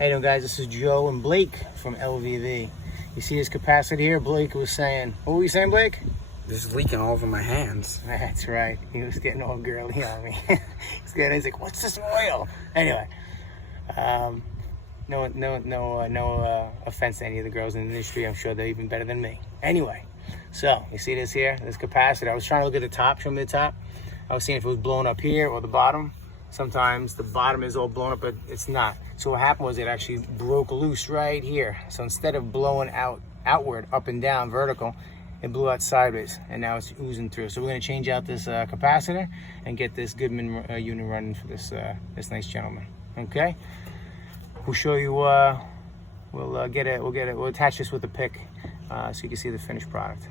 Hey doing guys, this is Joe and Blake from LVV. You see this capacitor here? Blake was saying, what were you saying, Blake? This is leaking all over my hands. That's right. He was getting all girly on me. He's like, what's this oil? Anyway, no offense to any of the girls in the industry. I'm sure they're even better than me. Anyway, so you see this here, this capacitor. I was trying to look at the top, show me the top. I was seeing if it was blown up here or the bottom. Sometimes the bottom is all blown up, but it's not. So what happened was it actually broke loose right here. So instead of blowing outward, up and down, vertical, it blew out sideways, and now it's oozing through. So we're gonna change out this capacitor and get this Goodman unit running for this nice gentleman. Okay? We'll show you. We'll attach this with a pick so you can see the finished product.